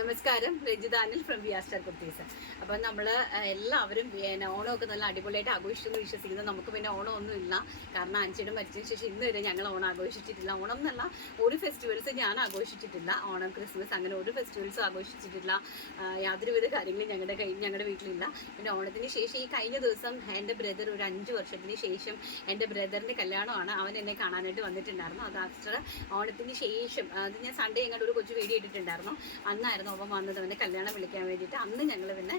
നമസ്കാരം, Ranjitha Anil from V R star Kurtis. അപ്പം നമ്മൾ എല്ലാവരും ഓണമൊക്കെ നല്ല അടിപൊളിയായിട്ട് ആഘോഷിച്ചെന്ന് വിശ്വസിക്കുന്നത്. നമുക്ക് പിന്നെ ഓണമൊന്നും ഇല്ല, കാരണം അഞ്ചിനും മരിച്ചതിന് ശേഷം ഇന്ന് വരെ ഞങ്ങൾ ഓണം ആഘോഷിച്ചിട്ടില്ല. ഓണം എന്നല്ല, ഒരു ഫെസ്റ്റിവൽസ് ഞാൻ ആഘോഷിച്ചിട്ടില്ല. ഓണം, ക്രിസ്മസ് അങ്ങനെ ഒരു ഫെസ്റ്റിവൽസും ആഘോഷിച്ചിട്ടില്ല. യാതൊരുവിധ കാര്യങ്ങളും ഞങ്ങളുടെ വീട്ടിലില്ല. പിന്നെ ഓണത്തിന് ശേഷം ഈ കഴിഞ്ഞ ദിവസം എൻ്റെ ബ്രദർ ഒരു 5 വർഷത്തിന് ശേഷം എൻ്റെ ബ്രദറിൻ്റെ കല്യാണമാണ്. അവൻ എന്നെ കാണാനായിട്ട് വന്നിട്ടുണ്ടായിരുന്നു. അത് ആഫ്റ്റർ ഓണത്തിന് ശേഷം, അത് ഞാൻ സൺഡേ ഞങ്ങളുടെ ഒരു കൊച്ചു വീഡിയോ ഇട്ടിട്ടുണ്ടായിരുന്നു. അന്നായിരുന്നു അവൻ വന്നത്, അവൻ്റെ കല്യാണം വിളിക്കാൻ വേണ്ടിയിട്ട്. അന്ന് ഞങ്ങൾ പിന്നെ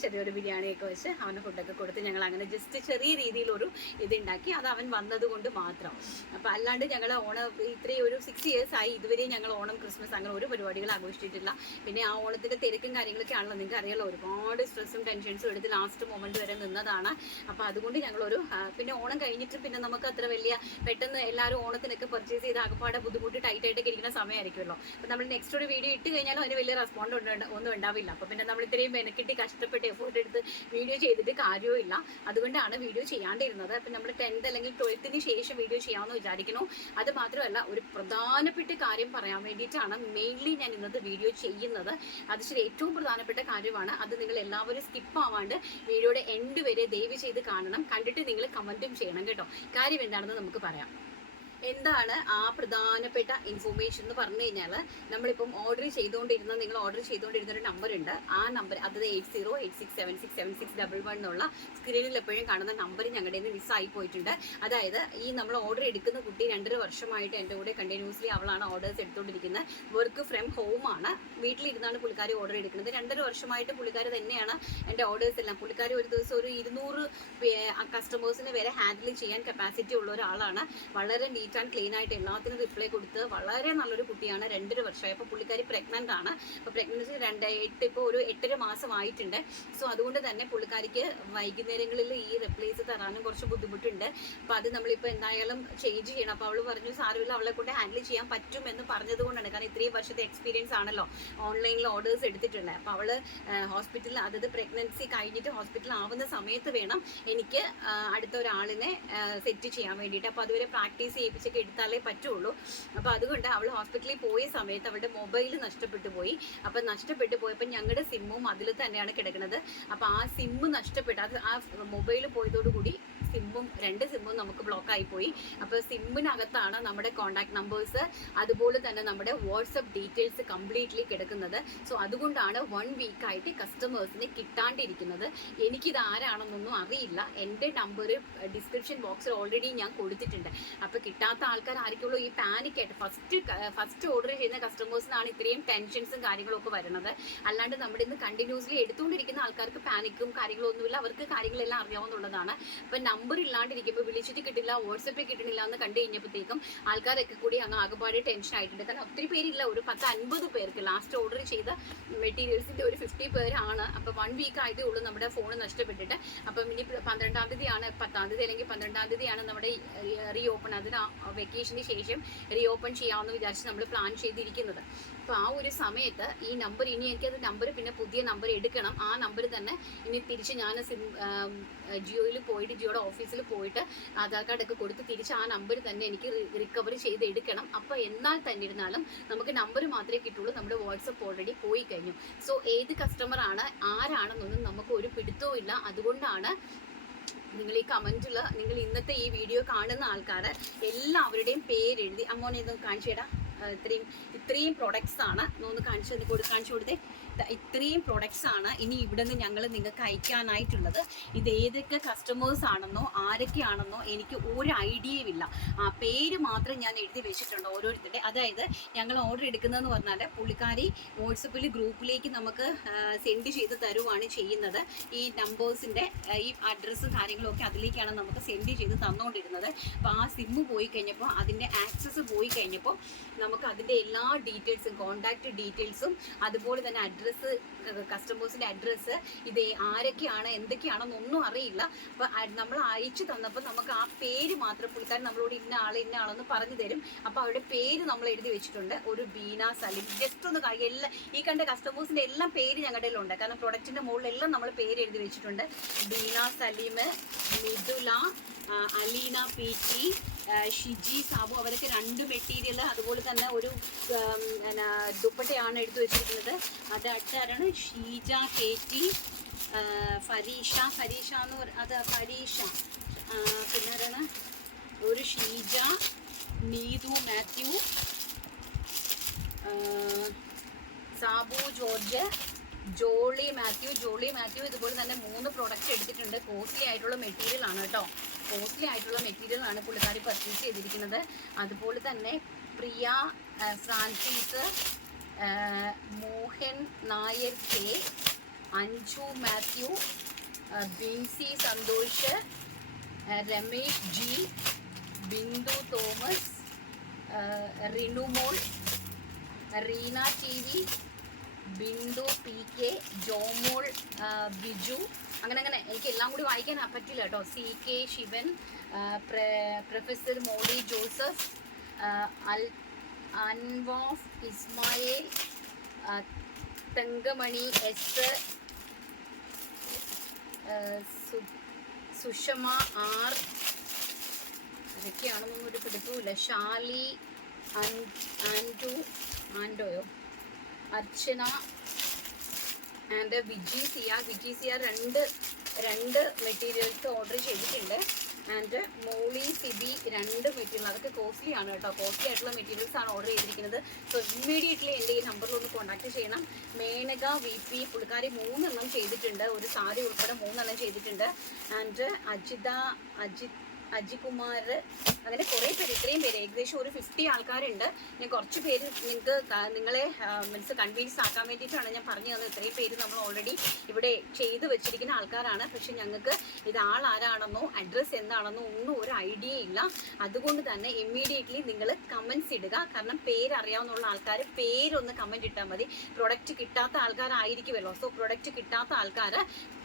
ചെറിയൊരു ബിരിയാണിയൊക്കെ വെച്ച് അവന് ഫുഡൊക്കെ കൊടുത്ത് ഞങ്ങൾ അങ്ങനെ ജസ്റ്റ് ചെറിയ രീതിയിലൊരു ഇതുണ്ടാക്കി. അത് അവൻ വന്നത് കൊണ്ട് മാത്രം. അപ്പോൾ അല്ലാണ്ട് ഞങ്ങൾ ഓണം ഇത്രയും ഒരു 6 years ആയി, ഇതുവരെയും ഞങ്ങൾ ഓണം, ക്രിസ്മസ് അങ്ങനെ ഒരു പരിപാടികൾ ആഘോഷിച്ചിട്ടില്ല. പിന്നെ ആ ഓണത്തിൻ്റെ തിരക്കും കാര്യങ്ങളൊക്കെ ആണല്ലോ, നിങ്ങൾക്ക് അറിയാലോ, ഒരുപാട് സ്ട്രെസ്സും ടെൻഷൻസും എടുത്ത് ലാസ്റ്റ് മൊമെൻറ്റ് വരെ നിന്നതാണ്. അപ്പോൾ അതുകൊണ്ട് ഞങ്ങളൊരു പിന്നെ ഓണം കഴിഞ്ഞിട്ട് പിന്നെ നമുക്ക് അത്ര വലിയ പെട്ടെന്ന് എല്ലാവരും ഓണത്തിനൊക്കെ പർച്ചേസ് ചെയ്ത് ആകപ്പാടെ ബുദ്ധിമുട്ട് ടൈറ്റായിട്ടൊക്കെ ഇരിക്കുന്ന സമയമായിരിക്കുമല്ലോ. അപ്പോൾ നമ്മൾ നെക്സ്റ്റ് ഒരു വീഡിയോ ഇട്ട് കഴിഞ്ഞാലും അതിന് വലിയ റെസ്പോണ്ട് ഒന്നും ഉണ്ടാവില്ല. അപ്പോൾ പിന്നെ നമ്മൾ ഇത്രയും മെനക്കെട്ടി കഷ്ടപ്പെട്ട് എഫേർട്ട് എടുത്ത് വീഡിയോ ചെയ്തിട്ട് കാര്യമില്ല. അതുകൊണ്ടാണ് വീഡിയോ ചെയ്യാണ്ടിരുന്നത്. അപ്പം നമ്മൾ 10th അല്ലെങ്കിൽ 12th ശേഷം വീഡിയോ ചെയ്യാമെന്ന് വിചാരിക്കുന്നു. അത് മാത്രമല്ല, ഒരു പ്രധാനപ്പെട്ട കാര്യം പറയാൻ വേണ്ടിയിട്ടാണ് മെയിൻലി ഞാൻ ഇന്നത്തെ വീഡിയോ ചെയ്യുന്നത്. അത് ശരി, ഏറ്റവും പ്രധാനപ്പെട്ട കാര്യമാണ്. അത് നിങ്ങൾ എല്ലാവരും സ്കിപ്പ് ആവാണ്ട് വീഡിയോയുടെ എൻഡ് വരെ ദയവ് ചെയ്ത് കാണണം. കണ്ടിട്ട് നിങ്ങൾ കമൻറ്റും ചെയ്യണം കേട്ടോ. കാര്യം എന്താണെന്ന് നമുക്ക് പറയാം. എന്താണ് ആ പ്രധാനപ്പെട്ട ഇൻഫോർമേഷൻ എന്ന് പറഞ്ഞു കഴിഞ്ഞാൽ, നമ്മളിപ്പം നിങ്ങൾ ഓർഡർ ചെയ്തുകൊണ്ടിരുന്ന ഒരു നമ്പർ ഉണ്ട്. ആ നമ്പർ, അത് 8086767611 എന്നുള്ള സ്ക്രീനിൽ എപ്പോഴും കാണുന്ന നമ്പർ ഞങ്ങളുടെ നിന്ന് മിസ്സായി പോയിട്ടുണ്ട്. അതായത് ഈ നമ്മൾ ഓർഡർ എടുക്കുന്ന കുട്ടി 2.5 വർഷമായിട്ട് എൻ്റെ കൂടെ കണ്ടിന്യൂസ്ലി അവളാണ് ഓർഡേഴ്സ് എടുത്തുകൊണ്ടിരിക്കുന്നത്. വർക്ക് ഫ്രം ഹോമാണ്, വീട്ടിലിരുന്നാണ് പുള്ളിക്കാരി ഓർഡർ എടുക്കുന്നത്. 2.5 വർഷമായിട്ട് പുള്ളിക്കാരി തന്നെയാണ് എൻ്റെ ഓർഡേഴ്സ് എല്ലാം. പുള്ളിക്കാരി ഒരു ദിവസം ഒരു 200 കസ്റ്റമേഴ്സിനെ വരെ ഹാൻഡിൽ ചെയ്യാൻ കപ്പാസിറ്റി ഉള്ള ഒരാളാണ്. വളരെ നീറ്റ് ആൻഡ് ക്ലീൻ ആയിട്ട് എല്ലാത്തിനും റിപ്ലൈ കൊടുത്ത് വളരെ നല്ലൊരു കുട്ടിയാണ്. 2.5 വർഷമായി. അപ്പോൾ പുള്ളിക്കാരി പ്രഗ്നൻ്റ് ആണ്. അപ്പോൾ പ്രഗ്നൻസി 8 ഇപ്പോൾ ഒരു 8.5 മാസമായിട്ടുണ്ട്. സോ അതുകൊണ്ട് തന്നെ പുള്ളിക്കാരിക്ക് വൈകുന്നേരങ്ങളിൽ ഈ റിപ്ലൈസ് തരാനും കുറച്ച് ബുദ്ധിമുട്ടുണ്ട്. അപ്പോൾ അത് നമ്മളിപ്പോൾ എന്തായാലും ചേഞ്ച് ചെയ്യണം. അപ്പോൾ അവൾ പറഞ്ഞു സാരമില്ല, അവളെ കൊണ്ട് ഹാൻഡിൽ ചെയ്യാൻ പറ്റുമെന്ന് പറഞ്ഞത് കൊണ്ടാണ്. കാരണം ഇത്രയും വർഷത്തെ എക്സ്പീരിയൻസ് ആണല്ലോ ഓൺലൈനിൽ ഓർഡേഴ്സ് എടുത്തിട്ടുണ്ട്. അപ്പോൾ അവൾ ഹോസ്പിറ്റലിൽ, അതായത് പ്രഗ്നൻസി കഴിഞ്ഞിട്ട് ഹോസ്പിറ്റലിൽ ആവുന്ന സമയത്ത് വേണം എനിക്ക് അടുത്ത ഒരാളിനെ സെറ്റ് ചെയ്യാൻ വേണ്ടിയിട്ട്. അപ്പോൾ അതുവരെ പ്രാക്ടീസ് ചെയ്യിപ്പിച്ചൊക്കെ എടുത്താലേ പറ്റുള്ളൂ. അപ്പോൾ അതുകൊണ്ട് അവൾ ഹോസ്പിറ്റലിൽ പോയ സമയത്ത് അവളുടെ മൊബൈൽ നഷ്ടപ്പെട്ടു പോയി. അപ്പം നഷ്ടപ്പെട്ടു പോയപ്പോൾ ഞങ്ങളുടെ സിമ്മും അതിൽ തന്നെയാണ് കിടക്കുന്നത്. അപ്പോൾ ആ സിമ്മ് നഷ്ടപ്പെട്ടു, അത് ആ മൊബൈൽ പോയതോടുകൂടി 2 സിമ്മും നമുക്ക് ബ്ലോക്കായി പോയി. അപ്പോൾ സിമ്മിനകത്താണ് നമ്മുടെ കോൺടാക്ട് നമ്പേഴ്സ്, അതുപോലെ തന്നെ നമ്മുടെ വാട്സപ്പ് ഡീറ്റെയിൽസ് കംപ്ലീറ്റ്ലി കിടക്കുന്നത്. സോ അതുകൊണ്ടാണ് 1 വീക്കായിട്ട് കസ്റ്റമേഴ്സിന് കിട്ടാണ്ടിരിക്കുന്നത്. എനിക്കിത് ആരാണെന്നൊന്നും അറിയില്ല. എൻ്റെ നമ്പർ ഡിസ്ക്രിപ്ഷൻ ബോക്സിൽ ഓൾറെഡി ഞാൻ കൊടുത്തിട്ടുണ്ട്. അപ്പോൾ കിട്ടാത്ത ആൾക്കാർ ആയിരിക്കുള്ളൂ ഈ പാനിക്കായിട്ട് ഫസ്റ്റ് ഓർഡർ ചെയ്യുന്ന കസ്റ്റമേഴ്സിനാണ് ഇത്രയും ടെൻഷൻസും കാര്യങ്ങളൊക്കെ വരുന്നത്. അല്ലാണ്ട് നമ്മുടെ ഇന്ന് കണ്ടിന്യൂസ്ലി എടുത്തുകൊണ്ടിരിക്കുന്ന ആൾക്കാർക്ക് പാനിക്കും കാര്യങ്ങളും ഒന്നുമില്ല. അവർക്ക് കാര്യങ്ങളെല്ലാം അറിയാവുന്നതാണ്. അപ്പം നമ്പർ ഇല്ലാണ്ടിരിക്കുമ്പോൾ വിളിച്ചിട്ട് കിട്ടില്ല, വാട്സപ്പിൽ കിട്ടണില്ല എന്ന് കണ്ടു കഴിഞ്ഞപ്പോഴത്തേക്കും ആൾക്കാരൊക്കെ കൂടി അങ്ങ് ആകെപ്പാട് ടെൻഷൻ ആയിട്ടുണ്ട്. കാരണം ഒത്തിരി പേരില്ല, ഒരു 10-50 പേർക്ക് ലാസ്റ്റ് ഓർഡർ ചെയ്ത മെറ്റീരിയൽസിൻ്റെ ഒരു 50 പേരാണ്. അപ്പോൾ 1 വീക്ക് ആയതേ ഉള്ളൂ നമ്മുടെ ഫോൺ നഷ്ടപ്പെട്ടിട്ട്. അപ്പം ഇനി 12-ാം തീയതിയാണ്, 10-ാം തീയതി അല്ലെങ്കിൽ 12-ാം തീയതിയാണ് നമ്മുടെ റീ ഓപ്പൺ. അതിന് വെക്കേഷന് ശേഷം റീ ഓപ്പൺ ചെയ്യാമെന്ന് വിചാരിച്ച് നമ്മൾ പ്ലാൻ ചെയ്തിരിക്കുന്നത്. അപ്പോൾ ആ ഒരു സമയത്ത് ഈ നമ്പർ, ഇനി എനിക്കത് നമ്പർ പിന്നെ പുതിയ നമ്പർ എടുക്കണം. ആ നമ്പർ തന്നെ ഇനി തിരിച്ച് ഞാൻ ജിയോയിൽ പോയിട്ട്, ജിയോയുടെ ഓഫീസിൽ പോയിട്ട് ആധാർ കാർഡൊക്കെ കൊടുത്ത് തിരിച്ച് ആ നമ്പർ തന്നെ എനിക്ക് റിക്കവർ ചെയ്ത് എടുക്കണം. അപ്പോൾ എന്നാൽ തന്നെ ഇരുന്നാലും നമുക്ക് നമ്പർ മാത്രമേ കിട്ടുള്ളൂ. നമ്മുടെ വാട്സപ്പ് ഓൾറെഡി പോയി കഴിഞ്ഞു. സോ ഏത് കസ്റ്റമറാണ് ആരാണെന്നൊന്നും നമുക്ക് ഒരു പിടുത്തവും ഇല്ല. അതുകൊണ്ടാണ് നിങ്ങൾ ഈ കമൻറ്റിൽ, നിങ്ങൾ ഇന്നത്തെ ഈ വീഡിയോ കാണുന്ന ആൾക്കാർ എല്ലാവരുടെയും പേരെഴുതി, അമ്മോനെ ഇതൊന്ന് കാണിച്ചു ഇത്രയും പ്രൊഡക്ട്സ് ആണ്. ഒന്ന് കാണിച്ചു കൊടുത്തേ. ഇത്രയും പ്രൊഡക്ട്സ് ആണ് ഇനി ഇവിടെ നിന്ന് ഞങ്ങൾ നിങ്ങൾക്ക് അയക്കാനായിട്ടുള്ളത്. ഇത് ഏതൊക്കെ കസ്റ്റമേഴ്സ് ആണെന്നോ ആരൊക്കെയാണെന്നോ എനിക്ക് ഒരു ഐഡിയയും ഇല്ല. ആ പേര് മാത്രം ഞാൻ എഴുതി വെച്ചിട്ടുണ്ട് ഓരോരുത്തരുടെ. അതായത് ഞങ്ങൾ ഓർഡർ എടുക്കുന്നതെന്ന് പറഞ്ഞാൽ പുള്ളിക്കാരി വാട്സപ്പിൽ ഗ്രൂപ്പിലേക്ക് നമുക്ക് സെൻഡ് ചെയ്ത് തരുവാണ് ചെയ്യുന്നത്. ഈ നമ്പേഴ്സിൻ്റെ ഈ അഡ്രസ്സും കാര്യങ്ങളും ഒക്കെ അതിലേക്കാണ് നമുക്ക് സെൻഡ് ചെയ്ത് തന്നുകൊണ്ടിരുന്നത്. അപ്പോൾ ആ സിമ്മ് പോയി കഴിഞ്ഞപ്പോൾ, അതിൻ്റെ ആക്സസ് പോയി കഴിഞ്ഞപ്പോൾ നമുക്ക് അതിൻ്റെ എല്ലാ ഡീറ്റെയിൽസും, കോൺടാക്റ്റ് ഡീറ്റെയിൽസും, അതുപോലെ തന്നെ അഡ്രസ്സ്, കസ്റ്റമേഴ്സിൻ്റെ അഡ്രസ്സ്, ഇത് ആരൊക്കെയാണ് എന്തൊക്കെയാണെന്നൊന്നും അറിയില്ല. അപ്പോൾ നമ്മൾ അയച്ചു തന്നപ്പോൾ നമുക്ക് ആ പേര് മാത്രം, പുള്ളിക്കാരൻ നമ്മളോട് ഇന്ന ആളെന്ന് പറഞ്ഞു തരും. അപ്പോൾ അവരുടെ പേര് നമ്മൾ എഴുതി വെച്ചിട്ടുണ്ട്. ഒരു ബീന സലീം, ജസ്റ്റ് ഒന്ന് ഈ കണ്ട കസ്റ്റമേഴ്സിൻ്റെ എല്ലാം പേര് ഞങ്ങളുടെ ഉണ്ട്. കാരണം പ്രൊഡക്റ്റിൻ്റെ മുകളിലെല്ലാം നമ്മൾ പേര് എഴുതി വെച്ചിട്ടുണ്ട്. ബീന സലീം, മിഥുല, അലീന പി ടി, ഷിജി സാബു അവരൊക്കെ 2 മെറ്റീരിയൽ, അതുപോലെ തന്നെ ഒരു ദുപ്പട്ടയാണ് എടുത്തു വെച്ചിരിക്കുന്നത്. അത് അടുത്താരാണ്? ഷീജ KT, ഫരീഷ എന്ന് അത് ഫരീഷ, പിന്നെ ആരാണ്? ഒരു ഷീജ, നീതു മാത്യു, സാബു ജോർജ്, ജോളി മാത്യു. ഇതുപോലെ തന്നെ 3 പ്രോഡക്റ്റ് എടുത്തിട്ടുണ്ട്. കോസ്റ്റ്ലി ആയിട്ടുള്ള മെറ്റീരിയൽ ആണ് കേട്ടോ. കോസ്റ്റ്ലി ആയിട്ടുള്ള മെറ്റീരിയൽ ആണ് പുള്ളിക്കാരി പർച്ചേസ് ചെയ്തിരിക്കുന്നത്. അതുപോലെ തന്നെ Priya Francis, Mohan Nair K, Anju Mathew, Binsi Santhosh, Ramesh G, Bindu Thomas, Rinumol, Reena TV, Bindu PK, Jomol, Biju, അങ്ങനെ എനിക്ക് എല്ലാം കൂടി വായിക്കാൻ പറ്റില്ല കേട്ടോ. CK Shivan, professor Molly Joseph, Anwaf Ismail, Thankamani S, Sushama R, അതൊക്കെയാണെന്നൊന്നും ഒരു പിടുത്തവുമില്ല. ഷാലി, ആൻഡോയോ, അർച്ചന ആൻഡ് വിജി സിയാർ 2 മെറ്റീരിയൽസ് ഓർഡർ ചെയ്തിട്ടുണ്ട്. And Molly Siby 2 material. അതൊക്കെ കോസ്റ്റ്ലി ആണ് കേട്ടോ. കോസ്റ്റ്ലി ആയിട്ടുള്ള മെറ്റീരിയൽസ് ആണ് ഓർഡർ ചെയ്തിരിക്കുന്നത്. സോ ഇമ്മീഡിയറ്റ്ലി എൻ്റെ ഈ നമ്പറിൽ ഒന്ന് കോൺടാക്ട് ചെയ്യണം. മേനക VP പുള്ളിക്കാരി 3 എണ്ണം ചെയ്തിട്ടുണ്ട്. ഒരു സാരി ഉൾപ്പെടെ 3 എണ്ണം ചെയ്തിട്ടുണ്ട്. ആൻഡ് അജികുമാർ, അങ്ങനെ കുറേ പേര്, ഇത്രയും പേര്, ഏകദേശം ഒരു 50 ആൾക്കാരുണ്ട്. ഞാൻ കുറച്ച് പേര് നിങ്ങളെ മീൻസ് കൺവീൻസ് ആക്കാൻ വേണ്ടിയിട്ടാണ് ഞാൻ പറഞ്ഞു തന്നത്. ഇത്രയും പേര് നമ്മൾ ഓൾറെഡി ഇവിടെ ചെയ്ത് വെച്ചിരിക്കുന്ന ആൾക്കാരാണ്. പക്ഷെ ഞങ്ങൾക്ക് ഇത് ആളാരാണെന്നോ അഡ്രസ്സ് എന്താണെന്നോ ഒന്നും ഒരു ഐഡിയ ഇല്ല. അതുകൊണ്ട് തന്നെ ഇമ്മീഡിയറ്റ്ലി നിങ്ങൾ കമൻറ്റ്സ് ഇടുക. കാരണം പേരറിയാവുന്ന ആൾക്കാർ പേരൊന്ന് കമൻറ്റ് ഇട്ടാൽ മതി. പ്രൊഡക്റ്റ് കിട്ടാത്ത ആൾക്കാരായിരിക്കുമല്ലോ. സോ പ്രൊഡക്റ്റ് കിട്ടാത്ത ആൾക്കാർ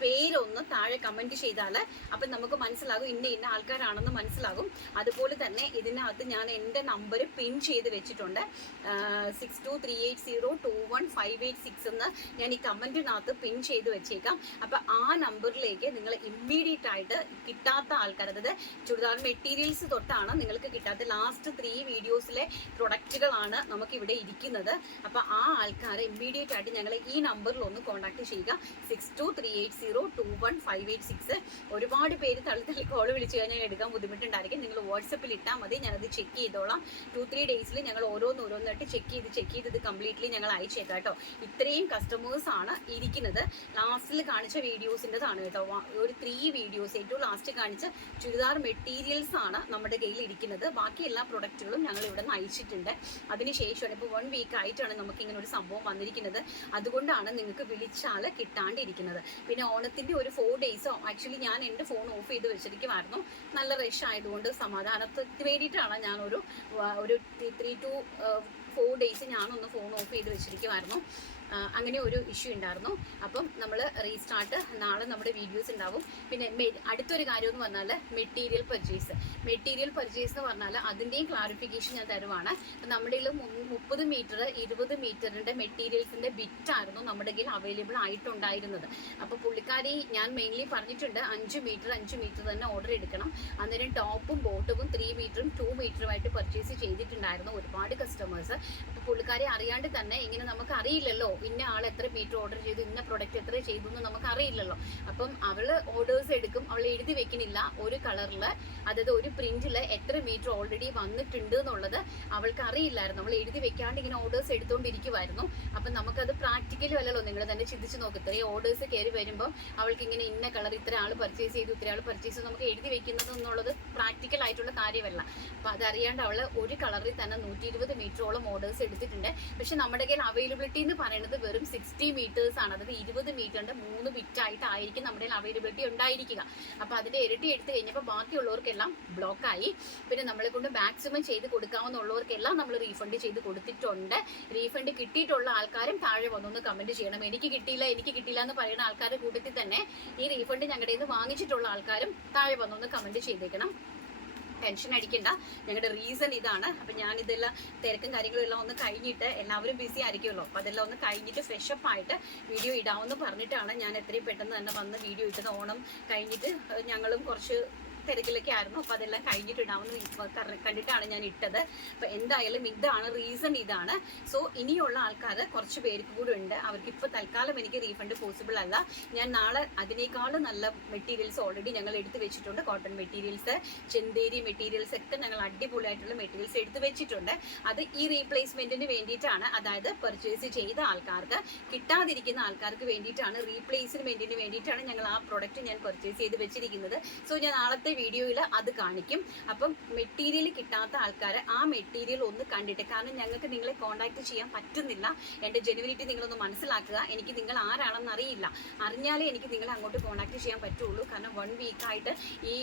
പേരൊന്ന് താഴെ കമൻറ്റ് ചെയ്താൽ അപ്പം നമുക്ക് മനസ്സിലാകും ഇന്ന ആൾക്കാരാണെന്ന് മനസ്സിലാകും. അതുപോലെ തന്നെ ഇതിനകത്ത് ഞാൻ എൻ്റെ നമ്പർ പിൻ ചെയ്ത് വെച്ചിട്ടുണ്ട്. 6238021586 എന്ന് ഞാൻ ഈ കമൻറ്റിനകത്ത് പിൻ ചെയ്ത് വെച്ചേക്കാം. അപ്പം ആ നമ്പറിലേക്ക് നിങ്ങൾ ഇമ്മീഡിയറ്റ് ആയിട്ട് കിട്ടാത്ത ആൾക്കാർ, അതായത് ചുരിദാർ മെറ്റീരിയൽസ് തൊട്ടാണ് നിങ്ങൾക്ക് കിട്ടാത്ത ലാസ്റ്റ് 3 വീഡിയോസിലെ പ്രൊഡക്റ്റുകളാണ് നമുക്കിവിടെ ഇരിക്കുന്നത്. അപ്പം ആ ആൾക്കാരെ ഇമ്മീഡിയറ്റ് ആയിട്ട് ഞങ്ങൾ ഈ നമ്പറിൽ ഒന്ന് കോൺടാക്ട് ചെയ്യുക. 6238021586. ഒരുപാട് പേര് തള്ളി കോൾ വിളിച്ച് കഴിഞ്ഞാൽ എടുക്കാൻ ബുദ്ധിമുട്ടുണ്ടായിരിക്കും. നിങ്ങൾ വാട്സപ്പിൽ ഇട്ടാൽ മതി, ഞാനത് ചെക്ക് ചെയ്തോളാം. 2-3 ഡേയ്സിൽ ഞങ്ങൾ ഓരോന്നായിട്ട് ചെക്ക് ചെയ്ത് ഇത് കംപ്ലീറ്റ്ലി ഞങ്ങൾ അയച്ചേക്കാം കേട്ടോ. ഇത്രയും കസ്റ്റമേഴ്സ് ആണ് ഇരിക്കുന്നത്. ലാസ്റ്റിൽ കാണിച്ച വീഡിയോസിൻ്റെതാണ് കേട്ടോ. ഒരു 3 വീഡിയോസ് ഏറ്റവും ലാസ്റ്റ് കാണിച്ച ചുരിദാർ മെറ്റീരിയൽസ് ആണ് നമ്മുടെ കയ്യിൽ ഇരിക്കുന്നത്. ബാക്കി എല്ലാ പ്രൊഡക്റ്റുകളും ഞങ്ങൾ ഇവിടെ നിന്ന് അയച്ചിട്ടുണ്ട്. അതിനുശേഷമാണ് ഇപ്പോൾ 1 വീക്ക് ആയിട്ടാണ് നമുക്ക് ഇങ്ങനെ ഒരു സംഭവം വന്നിരിക്കുന്നത്. അതുകൊണ്ടാണ് നിങ്ങൾക്ക് വിളിച്ചാൽ കിട്ടാണ്ടിരിക്കുന്നത്. പിന്നെ ഓണത്തിൻ്റെ ഒരു 4 ഡേയ്സോ ആക്ച്വലി ഞാൻ എൻ്റെ ഫോൺ ഓഫ് ചെയ്ത് വെച്ചിരിക്കുമായിരുന്നു. നല്ല റഷ് ആയതുകൊണ്ട് സമാധാനത്തിന് വേണ്ടിയിട്ടാണ് ഞാൻ ഒരു 3 to 4 ഡേയ്സ് ഞാനൊന്ന് ഫോൺ ഓഫ് ചെയ്ത് വെച്ചിരിക്കുമായിരുന്നു. അങ്ങനെ ഒരു ഇഷ്യൂ ഉണ്ടായിരുന്നു. അപ്പം നമ്മൾ റീസ്റ്റാർട്ട് നാളെ നമ്മുടെ വീഡിയോസ് ഉണ്ടാവും. പിന്നെ അടുത്തൊരു കാര്യം എന്ന് പറഞ്ഞാൽ മെറ്റീരിയൽ പർച്ചേസ് എന്ന് പറഞ്ഞാൽ അതിൻ്റെയും ക്ലാരിഫിക്കേഷൻ ഞാൻ തരുവാണ്. നമ്മുടെ കയ്യിൽ 30 മീറ്റർ 20 മീറ്ററിൻ്റെ മെറ്റീരിയൽസിൻ്റെ ബിറ്റായിരുന്നു നമ്മുടെ കയ്യിൽ അവൈലബിൾ ആയിട്ടുണ്ടായിരുന്നത്. അപ്പോൾ പുള്ളിക്കാരി ഞാൻ മെയിൻലി പറഞ്ഞിട്ടുണ്ട് 5 മീറ്റർ തന്നെ ഓർഡർ എടുക്കണം. അന്നേരം ടോപ്പും ബോട്ടവും 3 മീറ്ററും 2 മീറ്ററുമായിട്ട് പർച്ചേസ് ചെയ്തിട്ടുണ്ടായിരുന്നു ഒരുപാട് കസ്റ്റമേഴ്സ്. അപ്പോൾ പുള്ളിക്കാരി അറിയാണ്ട് തന്നെ ഇങ്ങനെ നമുക്ക് അറിയില്ലല്ലോ ഇന്ന ആൾ എത്ര മീറ്റർ ഓർഡർ ചെയ്തു, ഇന്ന പ്രൊഡക്റ്റ് എത്ര ചെയ്തു എന്ന് നമുക്ക് അറിയില്ലല്ലോ. അപ്പം അവൾ ഓർഡേഴ്സ് എടുക്കും, അവൾ എഴുതി വെക്കുന്നില്ല ഒരു കളറിൽ, അതായത് ഒരു പ്രിന്റിൽ എത്ര മീറ്റർ ഓൾറെഡി വന്നിട്ടുണ്ട് എന്നുള്ളത് അവൾക്ക് അറിയില്ലായിരുന്നു. അവൾ എഴുതി വെക്കാണ്ട് ഇങ്ങനെ ഓർഡേഴ്സ് എടുത്തുകൊണ്ടിരിക്കുമായിരുന്നു. അപ്പം നമുക്കത് പ്രാക്ടിക്കലും അല്ലല്ലോ. നിങ്ങൾ തന്നെ ചിന്തിച്ച് നോക്ക്, ഇത്രയും ഓർഡേഴ്സ് കയറി വരുമ്പം അവൾക്ക് ഇങ്ങനെ ഇന്ന കളർ ഇത്ര ആൾ പർച്ചേസ് ചെയ്തു, ഇത്ര ആൾ പർച്ചേസ് ചെയ്തു നമുക്ക് എഴുതി വെക്കുന്നത് എന്നുള്ളത് പ്രാക്ടിക്കൽ ആയിട്ടുള്ള കാര്യമല്ല. അപ്പം അതറിയാണ്ട് അവൾ ഒരു കളറിൽ തന്നെ 120 മീറ്ററോളം ഓർഡേഴ്സ് എടുത്തിട്ടുണ്ട്. പക്ഷെ നമ്മുടെ കയ്യിൽ അവൈലബിലിറ്റി എന്ന് പറയുന്നത് വെറും 60 മീറ്റേഴ്സ് ആണ്. അതായത് 20 മീറ്ററിന്റെ 3 ബിറ്റായിട്ടായിരിക്കും നമ്മുടെ അവൈലബിലിറ്റി ഉണ്ടായിരിക്കുക. അപ്പൊ അതിന്റെ ഇരട്ടി എടുത്തു കഴിഞ്ഞപ്പോൾ ബാക്കിയുള്ളവർക്കെല്ലാം ബ്ലോക്കായി. പിന്നെ നമ്മളെ കൊണ്ട് മാക്സിമം ചെയ്ത് കൊടുക്കാവുന്നുള്ളവർക്കെല്ലാം നമ്മൾ റീഫണ്ട് ചെയ്ത് കൊടുത്തിട്ടുണ്ട്. റീഫണ്ട് കിട്ടിയിട്ടുള്ള ആൾക്കാരും താഴെ വന്നൊന്ന് കമന്റ് ചെയ്യണം. എനിക്ക് കിട്ടിയില്ല എന്ന് പറയുന്ന ആൾക്കാരുടെ കൂട്ടത്തിൽ തന്നെ ഈ റീഫണ്ട് ഞങ്ങളുടെ നിന്ന് വാങ്ങിച്ചിട്ടുള്ള ആൾക്കാരും താഴെ വന്നൊന്ന് കമന്റ് ചെയ്തേക്കണം. ടെൻഷൻ അടിക്കണ്ട, ഞങ്ങളുടെ റീസൺ ഇതാണ്. അപ്പം ഞാനിതെല്ലാം തിരക്കും കാര്യങ്ങളും എല്ലാം ഒന്ന് കഴിഞ്ഞിട്ട്, എല്ലാവരും ബിസി ആയിരിക്കുമല്ലോ, അപ്പോൾ അതെല്ലാം ഒന്ന് കഴിഞ്ഞിട്ട് ഫ്രഷപ്പ് ആയിട്ട് വീഡിയോ ഇടാമെന്ന് പറഞ്ഞിട്ടാണ് ഞാൻ എത്രയും പെട്ടെന്ന് തന്നെ വന്ന് വീഡിയോ ഇട്ടത്. ഓണം കഴിഞ്ഞിട്ട് ഞങ്ങളും കുറച്ച് തിരക്കിലൊക്കെ ആയിരുന്നു. അപ്പോൾ അതെല്ലാം കഴിഞ്ഞിട്ടുണ്ടാവുമെന്ന് കണ്ടിട്ടാണ് ഞാൻ ഇട്ടത്. അപ്പോൾ എന്തായാലും ഇതാണ് റീസൺ, ഇതാണ്. സോ ഇനിയുള്ള ആൾക്കാർ കുറച്ച് പേർക്ക് കൂടെ ഉണ്ട്, അവർക്ക് ഇപ്പോൾ തൽക്കാലം എനിക്ക് റീഫണ്ട് പോസിബിൾ അല്ല. ഞാൻ നാളെ അതിനേക്കാളും നല്ല മെറ്റീരിയൽസ് ഓൾറെഡി ഞങ്ങൾ എടുത്തു വെച്ചിട്ടുണ്ട്. കോട്ടൺ മെറ്റീരിയൽസ്, ചെന്തേരി മെറ്റീരിയൽസ് ഒക്കെ ഞങ്ങൾ അടിപൊളിയായിട്ടുള്ള മെറ്റീരിയൽസ് എടുത്തു വെച്ചിട്ടുണ്ട്. അത് ഈ റീപ്ലേസ്മെന്റിന് വേണ്ടിയിട്ടാണ്, അതായത് പർച്ചേസ് ചെയ്ത ആൾക്കാർക്ക്, കിട്ടാതിരിക്കുന്ന ആൾക്കാർക്ക് വേണ്ടിയിട്ടാണ്, റീപ്ലേസ്മെന്റിന് വേണ്ടിയിട്ടാണ് ഞങ്ങൾ ആ പ്രൊഡക്റ്റ് ഞാൻ പർച്ചേസ് ചെയ്ത് വെച്ചിരിക്കുന്നത്. സോ ഞാൻ നാളത്തെ വീഡിയോയിൽ അത് കാണിക്കും. അപ്പം മെറ്റീരിയൽ കിട്ടാത്ത ആൾക്കാർ ആ മെറ്റീരിയൽ ഒന്ന് കണ്ടിട്ട്, കാരണം ഞങ്ങൾക്ക് നിങ്ങളെ കോൺടാക്ട് ചെയ്യാൻ പറ്റുന്നില്ല. എൻ്റെ ജെനുവിനിറ്റി നിങ്ങളൊന്ന് മനസ്സിലാക്കുക. എനിക്ക് നിങ്ങൾ ആരാണെന്ന് അറിയില്ല, അറിഞ്ഞാലേ എനിക്ക് നിങ്ങളെ അങ്ങോട്ട് കോൺടാക്ട് ചെയ്യാൻ പറ്റുള്ളൂ. കാരണം 1 വീക്കായിട്ട് ഈ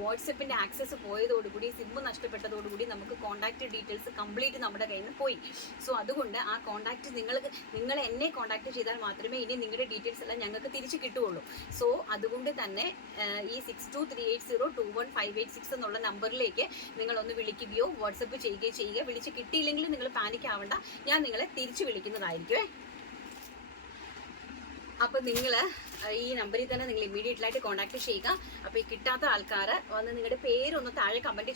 വാട്സപ്പിൻ്റെ ആക്സസ് പോയതോടുകൂടി, സിമ്മ് നഷ്ടപ്പെട്ടതോടുകൂടി നമുക്ക് കോൺടാക്ട് ഡീറ്റെയിൽസ് കംപ്ലീറ്റ് നമ്മുടെ കയ്യിൽ നിന്ന് പോയി. സോ അതുകൊണ്ട് ആ കോൺടാക്ട് നിങ്ങൾ എന്നെ കോൺടാക്ട് ചെയ്താൽ മാത്രമേ ഇനി നിങ്ങളുടെ ഡീറ്റെയിൽസ് എല്ലാം ഞങ്ങൾക്ക് തിരിച്ച് കിട്ടുകയുള്ളൂ. സോ അതുകൊണ്ട് തന്നെ ഈ 6238021586 എന്നുള്ള നമ്പറിലേക്ക് നിങ്ങളൊന്ന് വിളിക്കുകയോ വാട്സപ്പ് ചെയ്യുകയോ ചെയ്യുക. വിളിച്ച് കിട്ടിയില്ലെങ്കിൽ നിങ്ങൾ പാനിക് ആവണ്ട, ഞാൻ നിങ്ങളെ തിരിച്ചു വിളിക്കുന്നതായിരിക്കുമേ. അപ്പോൾ നിങ്ങൾ ഈ നമ്പറിൽ തന്നെ നിങ്ങൾ ഇമ്മീഡിയറ്റ് ആയിട്ട് കോൺടാക്ട് ചെയ്യുക. അപ്പോൾ ഈ കിട്ടാത്ത ആൾക്കാർ വന്ന് നിങ്ങളുടെ പേരൊന്ന് താഴെ കമൻറ്റ്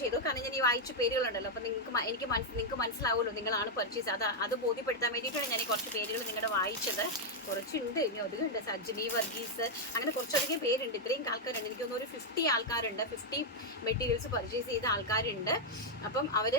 ചെയ്തോ. കാരണം ഞാൻ ഈ വായിച്ച പേരുകളുണ്ടല്ലോ, അപ്പോൾ നിങ്ങൾക്ക് മനസ്സിലാവുമല്ലോ നിങ്ങളാണ് പർച്ചേസ്. അത് ബോധ്യപ്പെടുത്താൻ വേണ്ടിയിട്ടാണ് ഞാൻ ഈ കുറച്ച് പേരുകൾ നിങ്ങളുടെ വായിച്ചത്. കുറച്ചുണ്ട്, ഇനി അധികമുണ്ട്. സജ്ജനി വർഗീസ്, അങ്ങനെ കുറച്ചധികം പേരുണ്ട്. ഇത്രയും ആൾക്കാരുണ്ട്. എനിക്കൊന്നും ഒരു 50 ആൾക്കാരുണ്ട്, 50 മെറ്റീരിയൽസ് പർച്ചേസ് ചെയ്ത ആൾക്കാരുണ്ട്. അപ്പം അവർ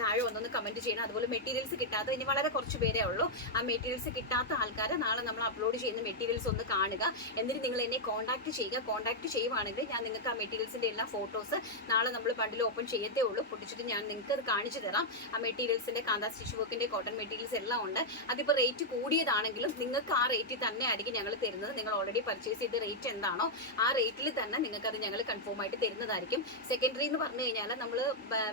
താഴെ ഒന്നൊന്ന് കമൻറ്റ് ചെയ്യണം. അതുപോലെ മെറ്റീരിയൽസ് കിട്ടാത്ത ഇനി വളരെ കുറച്ച് പേരേ ഉള്ളൂ. ആ മെറ്റീരിയൽസ് കിട്ടാത്ത ആൾക്കാർ നാളെ നമ്മൾ അപ്ലോഡ് ചെയ്യുന്ന മെറ്റീരിയൽസ് ഒന്ന് കാണുക. എന്നിട്ട് നിങ്ങൾ എന്നെ കോൺടാക്ട് ചെയ്യുക. കോൺടാക്ട് ചെയ്യുവാണെങ്കിൽ ഞാൻ നിങ്ങൾക്ക് ആ മെറ്റീരിയൽസിൻ്റെ എല്ലാ ഫോട്ടോസ് നാളെ നമ്മൾ ബണ്ടിൽ ഓപ്പൺ ചെയ്യത്തേ ഉള്ളൂ. പൊട്ടിച്ചിട്ട് ഞാൻ നിങ്ങൾക്ക് അത് കാണിച്ചു തരാം. ആ മെറ്റീരിയൽസിൻ്റെ കാന്താ സ്റ്റിച്ച് വർക്കിൻ്റെ കോട്ടൺ മെറ്റീരിയൽസ് എല്ലാം ഉണ്ട്. അതിപ്പോൾ റേറ്റ് കൂടിയതാണെങ്കിലും നിങ്ങൾക്ക് ആ റേറ്റിൽ തന്നെ ആയിരിക്കും ഞങ്ങൾ തരുന്നത്. നിങ്ങൾ ഓൾറെഡി പർച്ചേസ് ചെയ്ത റേറ്റ് എന്താണോ ആ റേറ്റിൽ തന്നെ നിങ്ങൾക്ക് അത് ഞങ്ങൾ കൺഫേം ആയിട്ട് തരുന്നതായിരിക്കും. സെക്കൻഡറി എന്ന് പറഞ്ഞു കഴിഞ്ഞാൽ നമ്മൾ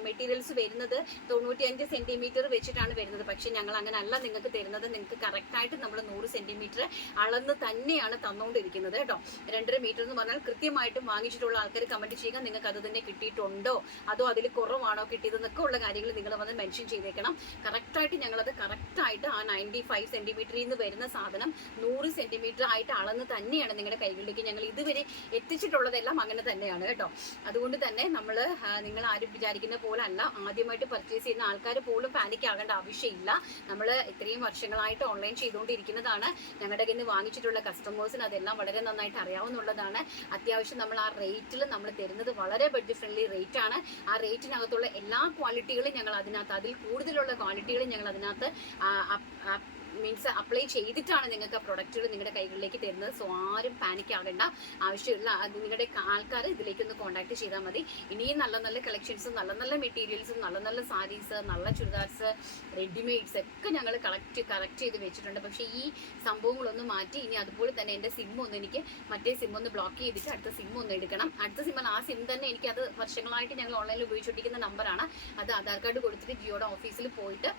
മെറ്റീരിയൽസ് വരുന്നത് 95 സെൻറ്റിമീറ്റർ വെച്ചിട്ടാണ് വരുന്നത്. പക്ഷേ ഞങ്ങൾ അങ്ങനെ അല്ല നിങ്ങൾക്ക് തരുന്നത്. നിങ്ങൾക്ക് കറക്റ്റായിട്ട് നമ്മൾ 100 സെൻറ്റിമീറ്റർ അളന്ന് തന്നെയാണ് തന്നുകൊണ്ടിരിക്കുന്നത് കേട്ടോ. 2.5 മീറ്റർ എന്ന് പറഞ്ഞാൽ കൃത്യമായിട്ടും വാങ്ങിച്ചിട്ടുള്ള ആൾക്കാർ കമൻറ്റ് ചെയ്യുക, നിങ്ങൾക്ക് അത് തന്നെ കിട്ടിയിട്ടുണ്ടോ, അതോ അതിൽ കുറവാണോ കിട്ടിയതെന്നൊക്കെ ഉള്ള കാര്യങ്ങൾ നിങ്ങൾ വന്ന് മെൻഷൻ ചെയ്തേക്കണം. കറക്റ്റായിട്ട് ഞങ്ങളത് കറക്റ്റായിട്ട് ആ 95 സെൻറ്റിമീറ്ററിൽ നിന്ന് വരുന്ന സാധനം 100 സെൻറ്റിമീറ്റർ ആയിട്ട് അളന്ന് തന്നെയാണ് നിങ്ങളുടെ കൈകളിലേക്ക് ഞങ്ങൾ ഇതുവരെ എത്തിച്ചിട്ടുള്ളതെല്ലാം അങ്ങനെ തന്നെയാണ് കേട്ടോ. അതുകൊണ്ട് തന്നെ നിങ്ങൾ ആരും വിചാരിക്കുന്ന പോലെ അല്ല. ആദ്യമായിട്ട് പർച്ചേസ് ചെയ്യുന്ന ആൾക്കാർ പോലും പാനിക് ആകേണ്ട ആവശ്യമില്ല. നമ്മൾ ഇത്രയും വർഷങ്ങളായിട്ട് ഓൺലൈൻ ചെയ്തുകൊണ്ടിരിക്കുന്നതാണ്. ഞങ്ങളുടെ കയ്യിൽ നിന്ന് വാങ്ങിച്ചിട്ടുള്ള കസ്റ്റമേഴ്സിന് അതെല്ലാം വളരെ നന്നായിട്ട് അറിയാവുന്നതാണ്. അത്യാവശ്യം നമ്മൾ ആ റേറ്റിൽ നമ്മൾ തരുന്നത് വളരെ ബഡ്ജറ്റ് ഫ്രണ്ട്ലി റേറ്റ് ആണ്. ആ റേറ്റിനകത്തുള്ള എല്ലാ ക്വാളിറ്റികളും ഞങ്ങൾ അതിനകത്ത്, അതിൽ കൂടുതലുള്ള ക്വാളിറ്റികളും ഞങ്ങൾ അതിനകത്ത് മീൻസ് അപ്ലൈ ചെയ്തിട്ടാണ് നിങ്ങൾക്ക് ആ പ്രൊഡക്റ്റുകൾ നിങ്ങളുടെ കൈകളിലേക്ക് തരുന്നത്. സോ ആരും പാനിക് ആകേണ്ട ആവശ്യമില്ല. നിങ്ങളുടെ ആൾക്കാർ ഇതിലേക്കൊന്ന് കോൺടാക്ട് ചെയ്താൽ മതി. ഇനിയും നല്ല നല്ല കളക്ഷൻസും നല്ല നല്ല മെറ്റീരിയൽസും നല്ല നല്ല സാരീസ്, നല്ല ചുരിദാർസ്, റെഡിമെയ്ഡ്സ് ഒക്കെ ഞങ്ങൾ കറക്റ്റ് ചെയ്ത് വെച്ചിട്ടുണ്ട്. പക്ഷേ ഈ സംഭവങ്ങളൊന്ന് മാറ്റി ഇനി അതുപോലെ തന്നെ എൻ്റെ എനിക്ക് മറ്റേ സിം ഒന്ന് ബ്ലോക്ക് ചെയ്തിട്ട് അടുത്ത സിം ഒന്ന് എടുക്കണം. അടുത്ത സിമ്മല്ല, ആ സിം തന്നെ എനിക്കത് വർഷങ്ങളായിട്ട് ഞങ്ങൾ ഓൺലൈനിൽ ഉപയോഗിച്ചുകൊണ്ടിരിക്കുന്ന നമ്പറാണ്. അത് ആധാർ കാർഡ് കൊടുത്തിട്ട് ജിയോയുടെ ഓഫീസിൽ പോയിട്ട്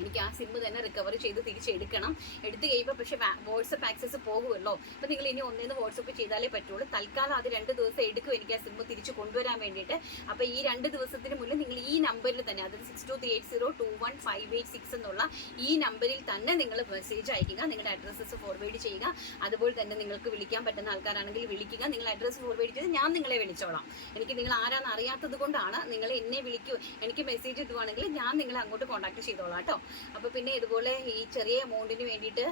എനിക്ക് ആ സിമ്മ് തന്നെ റിക്കവർ ചെയ്ത് തിരിച്ചെടുക്കണം. എടുത്തു കഴിയുമ്പോൾ പക്ഷേ വാട്സപ്പ് ആക്സസ് പോകുമല്ലോ. അപ്പോൾ നിങ്ങൾ ഇനി ഒന്നേന്ന് വാട്സപ്പ് ചെയ്താലേ പറ്റുള്ളൂ. തൽക്കാലം അത് 2 ദിവസം എടുക്കും എനിക്ക് ആ സിമ്മ് തിരിച്ച് കൊണ്ടുവരാൻ വേണ്ടിയിട്ട്. അപ്പോൾ ഈ 2 ദിവസത്തിന് മുന്നേ നിങ്ങൾ ഈ നമ്പറിൽ തന്നെ, അതായത് 6238021586 എന്നുള്ള ഈ നമ്പറിൽ തന്നെ നിങ്ങൾ മെസ്സേജ് അയക്കുക. നിങ്ങളുടെ അഡ്രസ്സസ് ഫോർവേഡ് ചെയ്യുക. അതുപോലെ തന്നെ നിങ്ങൾക്ക് വിളിക്കാൻ പറ്റുന്ന ആൾക്കാരാണെങ്കിൽ വിളിക്കുക. നിങ്ങൾ അഡ്രസ്സ് ഫോർവേഡ് ചെയ്ത് ഞാൻ നിങ്ങളെ വിളിച്ചോളാം. എനിക്ക് നിങ്ങൾ ആരാന്ന് അറിയാത്തത് കൊണ്ടാണ്. നിങ്ങൾ എന്നെ എനിക്ക് മെസ്സേജ് ഇടുവാണെങ്കിൽ ഞാൻ നിങ്ങളെ അങ്ങോട്ട് കോൺടാക്ട് ചെയ്തോളാം കേട്ടോ. അപ്പോൾ പിന്നെ ഇതുപോലെ ഈ ചെറിയ എമൗണ്ടിന് വേണ്ടിയിട്ട്,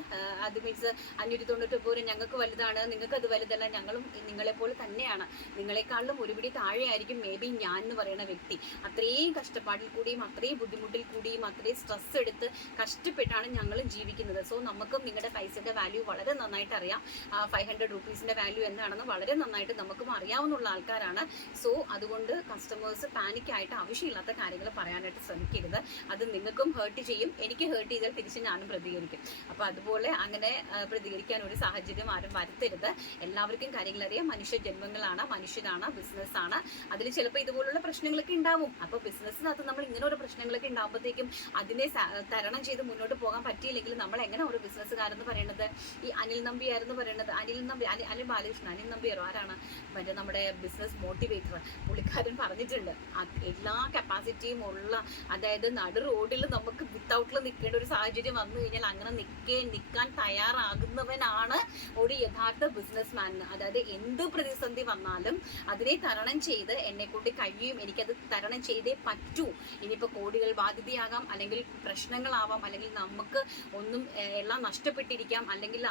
അത് മീൻസ് 599 ഞങ്ങൾക്ക് വലുതാണ്, നിങ്ങൾക്ക് അത് വലുതല്ല, ഞങ്ങളും നിങ്ങളെപ്പോലെ തന്നെയാണ്. നിങ്ങളെക്കാളും ഒരുപിടി താഴെയായിരിക്കും മേ ബി ഞാൻ എന്ന് പറയുന്ന വ്യക്തി. അത്രയും കഷ്ടപ്പാടിൽ കൂടിയും അത്രയും ബുദ്ധിമുട്ടിൽ കൂടിയും അത്രയും സ്ട്രെസ് എടുത്ത് കഷ്ടപ്പെട്ടാണ് ഞങ്ങൾ ജീവിക്കുന്നത്. സോ നമുക്കും നിങ്ങളുടെ പൈസയുടെ വാല്യൂ വളരെ നന്നായിട്ട് അറിയാം. 500 റുപ്പീസിൻ്റെ വാല്യൂ എന്താണെന്ന് വളരെ നന്നായിട്ട് നമുക്കും അറിയാവുന്ന ആൾക്കാരാണ്. സോ അതുകൊണ്ട് കസ്റ്റമേഴ്സ് പാനിക്കായിട്ട് ആവശ്യമില്ലാത്ത കാര്യങ്ങൾ പറയാനായിട്ട് ശ്രമിക്കരുത്. അത് നിങ്ങൾക്കും ഹേർട്ട് ചെയ്യും. എനിക്ക് ഹേർട്ട് ചെയ്താൽ തിരിച്ച് ഞാനും പ്രതികരിക്കും. അപ്പോൾ അതുപോലെ അങ്ങനെ പ്രതികരിക്കാൻ ഒരു സാഹചര്യം ആരും വരുത്തരുത്. എല്ലാവർക്കും കാര്യങ്ങൾ അറിയാം. മനുഷ്യ ജന്മങ്ങളാണ്, മനുഷ്യരാണ്, ബിസിനസ്സാണ്. അതിൽ ചിലപ്പോൾ ഇതുപോലുള്ള പ്രശ്നങ്ങളൊക്കെ ഉണ്ടാവും. അപ്പോൾ ബിസിനസ്സിനകത്ത് നമ്മൾ ഇങ്ങനെ ഒരു പ്രശ്നങ്ങളൊക്കെ ഉണ്ടാകുമ്പോഴത്തേക്കും അതിനെ തരണം ചെയ്ത് മുന്നോട്ട് പോകാൻ പറ്റിയില്ലെങ്കിൽ നമ്മൾ എങ്ങനെ ഒരു ബിസിനസ്സുകാരെന്ന് പറയുന്നത്? ഈ അനിൽ നമ്പിയാരെന്ന് പറയുന്നത്, അനിൽ ബാലകൃഷ്ണൻ, അനിൽ നമ്പിയാരോ ആരാണ് മറ്റേ നമ്മുടെ ബിസിനസ് മോട്ടിവേറ്റർ, പുള്ളിക്കാരൻ പറഞ്ഞിട്ടുണ്ട് എല്ലാ കപ്പാസിറ്റിയും ഉള്ള, അതായത് നടു റോഡിൽ നമുക്ക് ഔട്ടിൽ നിൽക്കേണ്ട ഒരു സാഹചര്യം വന്നു കഴിഞ്ഞാൽ അങ്ങനെ നിൽക്കാൻ തയ്യാറാകുന്നവനാണ് ഒരു യഥാർത്ഥ ബിസിനസ്മാൻ. അതായത് എന്ത് പ്രതിസന്ധി വന്നാലും അതിനെ തരണം ചെയ്ത് എന്നെ കൊണ്ട് കഴിയും, എനിക്കത് തരണം ചെയ്തേ പറ്റൂ. ഇനിയിപ്പോൾ കോടികൾ ബാധ്യതയാകാം, അല്ലെങ്കിൽ പ്രശ്നങ്ങളാവാം, അല്ലെങ്കിൽ നമുക്ക് ഒന്നും എല്ലാം നഷ്ടപ്പെട്ടിരിക്കാം, അല്ലെങ്കിൽ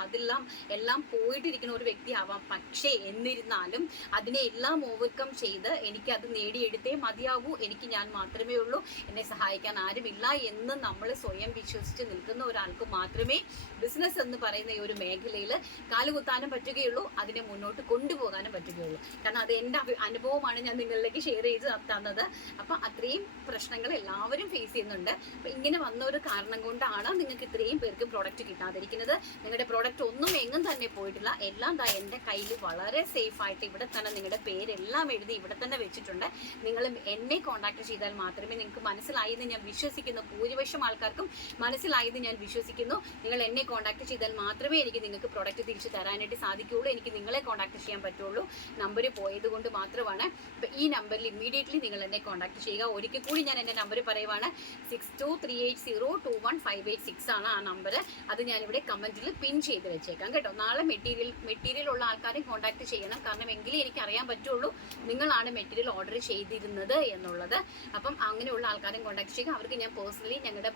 എല്ലാം പോയിട്ടിരിക്കുന്ന ഒരു വ്യക്തിയാവാം. പക്ഷേ എന്നിരുന്നാലും അതിനെ എല്ലാം ഓവർകം ചെയ്ത് എനിക്കത് നേടിയെടുത്തേ മതിയാകൂ, എനിക്ക് ഞാൻ മാത്രമേ ഉള്ളൂ, എന്നെ സഹായിക്കാൻ ആരുമില്ല എന്ന് നമ്മൾ സ്വയം വിശ്വസിച്ച് നിൽക്കുന്ന ഒരാൾക്ക് മാത്രമേ ബിസിനസ് എന്ന് പറയുന്ന ഈ ഒരു മേഖലയിൽ കാലുകുത്താനും പറ്റുകയുള്ളൂ, അതിനെ മുന്നോട്ട് കൊണ്ടുപോകാനും പറ്റുകയുള്ളൂ. കാരണം അത് എൻ്റെ അനുഭവമാണ് ഞാൻ നിങ്ങളിലേക്ക് ഷെയർ ചെയ്ത് തന്നത്. അപ്പം അത്രയും പ്രശ്നങ്ങൾ എല്ലാവരും ഫേസ് ചെയ്യുന്നുണ്ട്. അപ്പം ഇങ്ങനെ വന്ന ഒരു കാരണം കൊണ്ടാണ് നിങ്ങൾക്ക് ഇത്രയും പേർക്ക് പ്രോഡക്റ്റ് കിട്ടാതിരിക്കുന്നത്. നിങ്ങളുടെ പ്രോഡക്റ്റ് ഒന്നും എങ്ങും തന്നെ പോയിട്ടില്ല, എല്ലാം എൻ്റെ കയ്യിൽ വളരെ സേഫ് ആയിട്ട് ഇവിടെ തന്നെ നിങ്ങളുടെ പേരെല്ലാം എഴുതി ഇവിടെ തന്നെ വെച്ചിട്ടുണ്ട്. നിങ്ങൾ എന്നെ കോൺടാക്ട് ചെയ്താൽ മാത്രമേ നിങ്ങൾക്ക് മനസ്സിലായി എന്ന് ഞാൻ വിശ്വസിക്കുന്നു. ഭൂരിപക്ഷം ആൾക്കാർക്കും മനസ്സിലായി എന്ന് ഞാൻ വിശ്വസിക്കുന്നു. നിങ്ങൾ എന്നെ കോൺടാക്ട് ചെയ്താൽ മാത്രമേ എനിക്ക് നിങ്ങൾക്ക് പ്രോഡക്റ്റ് തിരിച്ച് തരാനായിട്ട് സാധിക്കുകയുള്ളൂ, എനിക്ക് നിങ്ങളെ കോൺടാക്ട് ചെയ്യാൻ പറ്റുള്ളൂ. നമ്പർ പോയത് കൊണ്ട് മാത്രമാണ്. അപ്പോൾ ഈ നമ്പറിൽ ഇമ്മീഡിയറ്റ്ലി നിങ്ങൾ എന്നെ കോൺടാക്ട് ചെയ്യുക. ഒരിക്കൽ കൂടി ഞാൻ എൻ്റെ നമ്പർ പറയുവാണ്, 6238021586 ആണ് ആ നമ്പർ. അത് ഞാനിവിടെ കമൻറ്റിൽ പിൻ ചെയ്ത് വെച്ചേക്കാം കേട്ടോ. നാളെ മെറ്റീരിയൽ ഉള്ള ആൾക്കാരെ കോൺടാക്ട് ചെയ്യണം, കാരണം എങ്കിലേ എനിക്ക് അറിയാൻ പറ്റുള്ളൂ നിങ്ങളാണ് മെറ്റീരിയൽ ഓർഡർ ചെയ്തിരുന്നത് എന്നുള്ളത്. അപ്പം അങ്ങനെയുള്ള ആൾക്കാരെ കോൺടാക്ട് ചെയ്യുക. അവർക്ക് ഞാൻ പേഴ്സണലി ഞങ്ങളുടെ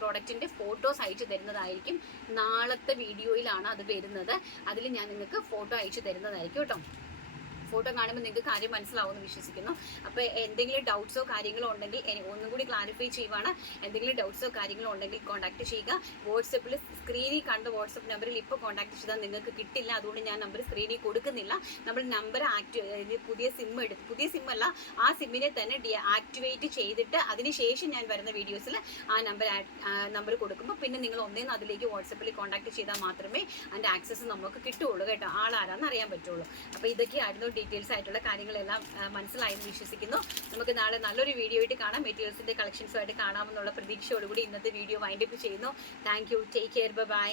പ്രോഡക്റ്റിൻ്റെ ഫോട്ടോസ് അയച്ചു തരുന്നതായിരിക്കും. നാളത്തെ വീഡിയോയിലാണ് അത് വരുന്നത്. അതിൽ ഞാൻ നിങ്ങൾക്ക് ഫോട്ടോ അയച്ചു തരുന്നതായിരിക്കും കേട്ടോ. ഫോട്ടോ കാണുമ്പോൾ നിങ്ങൾക്ക് കാര്യം മനസ്സിലാവുമെന്ന് വിശ്വസിക്കുന്നു. അപ്പോൾ എന്തെങ്കിലും ഡൗട്ട്സോ കാര്യങ്ങളോ ഉണ്ടെങ്കിൽ ഒന്നും കൂടി ക്ലാരിഫൈ ചെയ്യുവാണ്. എന്തെങ്കിലും ഡൗട്ട്സോ കാര്യങ്ങളോ ഉണ്ടെങ്കിൽ കോൺടാക്ട് ചെയ്യുക. വാട്സപ്പിൽ സ്ക്രീനിൽ കണ്ട വാട്സപ്പ് നമ്പറിൽ ഇപ്പോൾ കോൺടാക്ട് ചെയ്താൽ നിങ്ങൾക്ക് കിട്ടില്ല, അതുകൊണ്ട് ഞാൻ നമ്പർ സ്ക്രീനിൽ കൊടുക്കുന്നില്ല. നമ്മൾ നമ്പർ പുതിയ സിമ്മല്ല, ആ സിമ്മിനെ തന്നെ ആക്ടിവേറ്റ് ചെയ്തിട്ട് അതിനുശേഷം ഞാൻ വരുന്ന വീഡിയോസിൽ ആ നമ്പർ കൊടുക്കുമ്പോൾ പിന്നെ നിങ്ങൾ ഒന്നേന്ന് അതിലേക്ക് വാട്സപ്പിൽ കോൺടാക്ട് ചെയ്താൽ മാത്രമേ അതിൻ്റെ ആക്സസ് നമുക്ക് കിട്ടുകയുള്ളൂ കേട്ടോ, ആളാരാന്ന് അറിയാൻ പറ്റുള്ളൂ. അപ്പോൾ ഇതൊക്കെയായിരുന്നു ഡീറ്റെയിൽസ് ആയിട്ടുള്ള കാര്യങ്ങളെല്ലാം മനസ്സിലായെന്ന് വിശ്വസിക്കുന്നു. നമുക്ക് നാളെ നല്ലൊരു വീഡിയോ ആയിട്ട് കാണാം. മെറ്റീരിയൽസിൻ്റെ കളക്ഷൻസുമായിട്ട് കാണാമെന്നുള്ള പ്രതീക്ഷയോടുകൂടി ഇന്നത്തെ വീഡിയോ വൈൻഡപ്പ് ചെയ്യുന്നു. Thank you, take care, by.